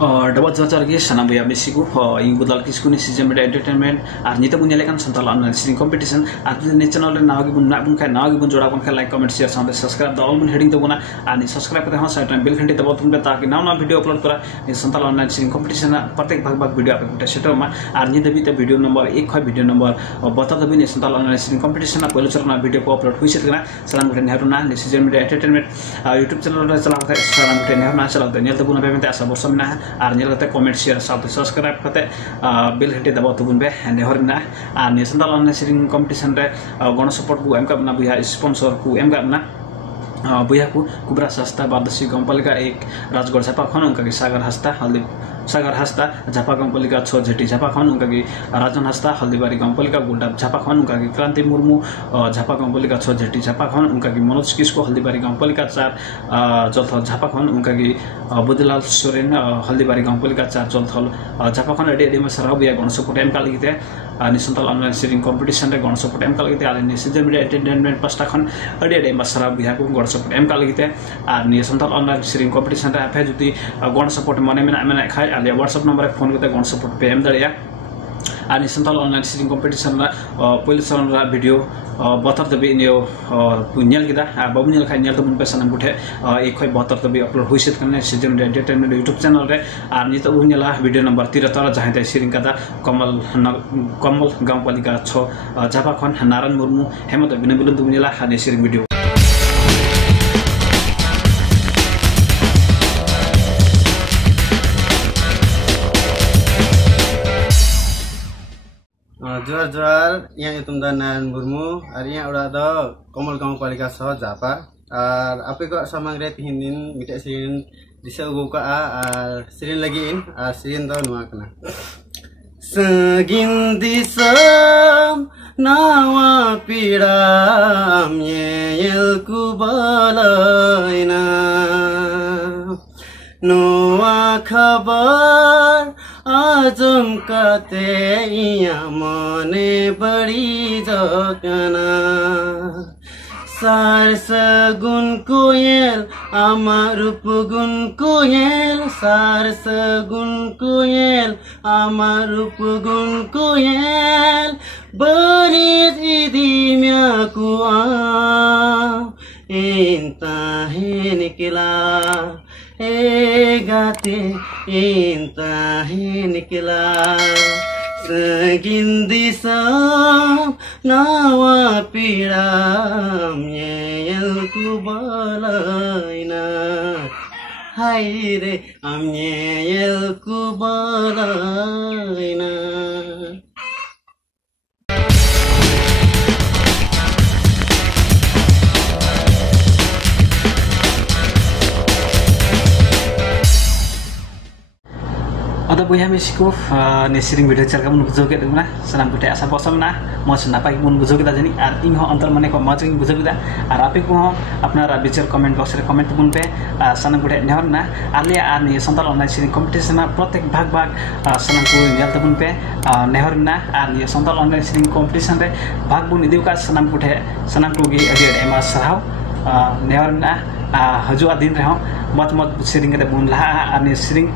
Dapat jauh lagi sanam buyah Mishi ku, ing budal kisku ni Sirjan Medie entertainment, nita punya lekan Santhal online singing competition, ni channel le naagi bun nak bun kai naagi bun jodoh bun kai like comment share sampai subscribe dah bun heading tu buna, ni subscribe pada hang site bell घंटे dapat bun beta ki nama video upload kora, ni Santhal online singing competition प्रत्येक भाग video apa kita share ma, ni tapi te video number 1 है video number, bata tapi ni Santhal online singing competition pelu channel video ko upload हुई से करना, salam kita ni haruna ni Sirjan Medie entertainment YouTube channel le salam kita salam kita ni haruna salam tu ni tu buna benda asa bosan na. আর নিয়ে কতে comment share সাথে subscribe করতে bell ঘন্টি দাবাও তো বুনবে নেহরনা আর নি Santhal online singing competition রে গণ support কু M কাবনা বুয়া স্পন্সর কু এম কাবনা बुया को कुबरा सस्ता बादशी गंपालिका एक राजगढ़ झापा खन उनका की सागर हस्ता झापा गंपालिका 6 झेटी झापा खन उनका की राजन हस्ता हल्दीबारी गंपालिका गुंडा झापा खन उनका की क्रांति मुर्मू झापा गंपालिका 6 झेटी झापा खन उनका की मनोज किसको हल्दीबारी गंपालिका 4 जलथल झापा खन उनका की बुद्धिलाल सोरेन हल्दीबारी गंपालिका 4 जलथल झापा खन एडी में सराव बुया गण सपोर्ट एम का लगिते नि Santhal online singing competition रे गण सपोर्ट एम का लगिते आले नि Sirjan Medie entertainment पास्ता खन एडी में सराव बुया को गण सपोर्ट एम का लगिते আর নি Santhal online singing competition रे आपे जुदी गण सपोर्ट मने मेना खाय आले WhatsApp number रे फोन करते गण सपोर्ट पे एम दड़िया আর নি Santhal online singing competition रा पहले सन रा वीडियो बहत्तर तभी नियो पुन्यल किदा बाबू नियल खाय नियल तो बुन पे सनम गुठे एक खय 72 तभी अपलोड हुई से करने Sirjan Medie entertainment YouTube channel रे আর নি तो बुन्यला वीडियो नंबर 13 जहां ते सिरिंग कदा कमल गांवपालिका 6 झापा खन नारायण मुर्मू हेमत बिना बिलन तो बुन्यला हाने सिरिंग वीडियो जोहार yang itu Naran MURMU hari yang udah ada Komol Gampalika Soh Japa apa kok sama ngret hindin minta sirin bisa buka sirin lagiin sirin tahu nuah kena segin disam nawa piram yel kubalaina nuah kabar आजम काते या मने बड़ी जकना सा.गुन कोयल रूप गुन कोयल सा.गुन कोयल रूप गुन कोयल बड़ी दीदी म्याकु इंता है निकला गाते इंता ही निकला segin disam nawa piram yel kubalaina hai re am yel kubalaina ada buya Mishi ku ni siring video chal kamu bujo ke duna sanam kute asa bosam na mos napai mun bujo kita jani ar ing ho antar mane ko majing bujo kita ar ape ko apnara bicar comment box re comment bun pe sanam kute nehor na ale ar ni Santhal online siring competition na protek bhag sanam ku nyal tabun pe nehor na ar ni Santhal online siring competition re bhag bun idiu ka sanam kute sanam ku gi adi ema sarau nehor na hajua din rehon मत सिरिंग के बुन लहा आने सिरिंग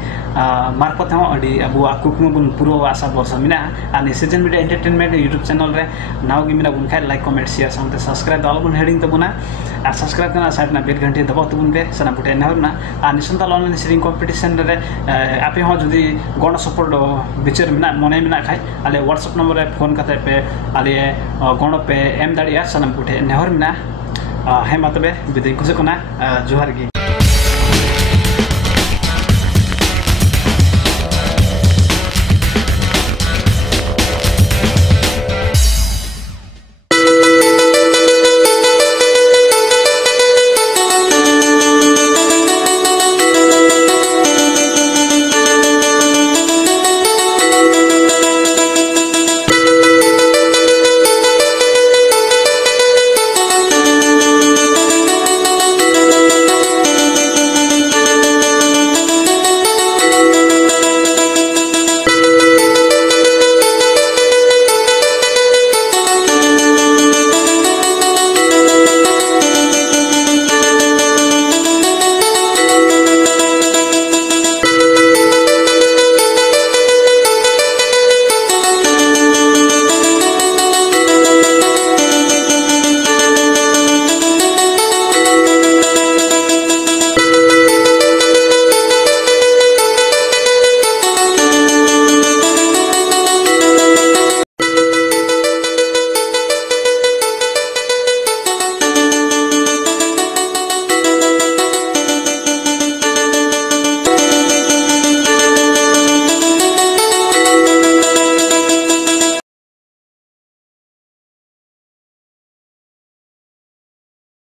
मार्फत हो अडी अबु आकुकमु बुन पुरो आशा वर्षा मिना आने Sirjan Medie entertainment YouTube channel रे नाउ गी मिना बुन खाय लाइक कमेंट शेयर साउंड सब्सक्राइब दाल बुन हेडिंग तो बुना सब्सक्राइब करना साइड ना बेल घंटे दबाव तो बुन पे सना पुटे नहर ना आने Santhal online singing competition रे आपे हो जदी गण सपोर्ट बिचर मिना मने मिना खाय आले WhatsApp नंबर रे फोन करते पे आले गण पे एम दाड़िया सना पुटे नहर मिना हेमा तबे बिदे कुछ कोना जोहार गी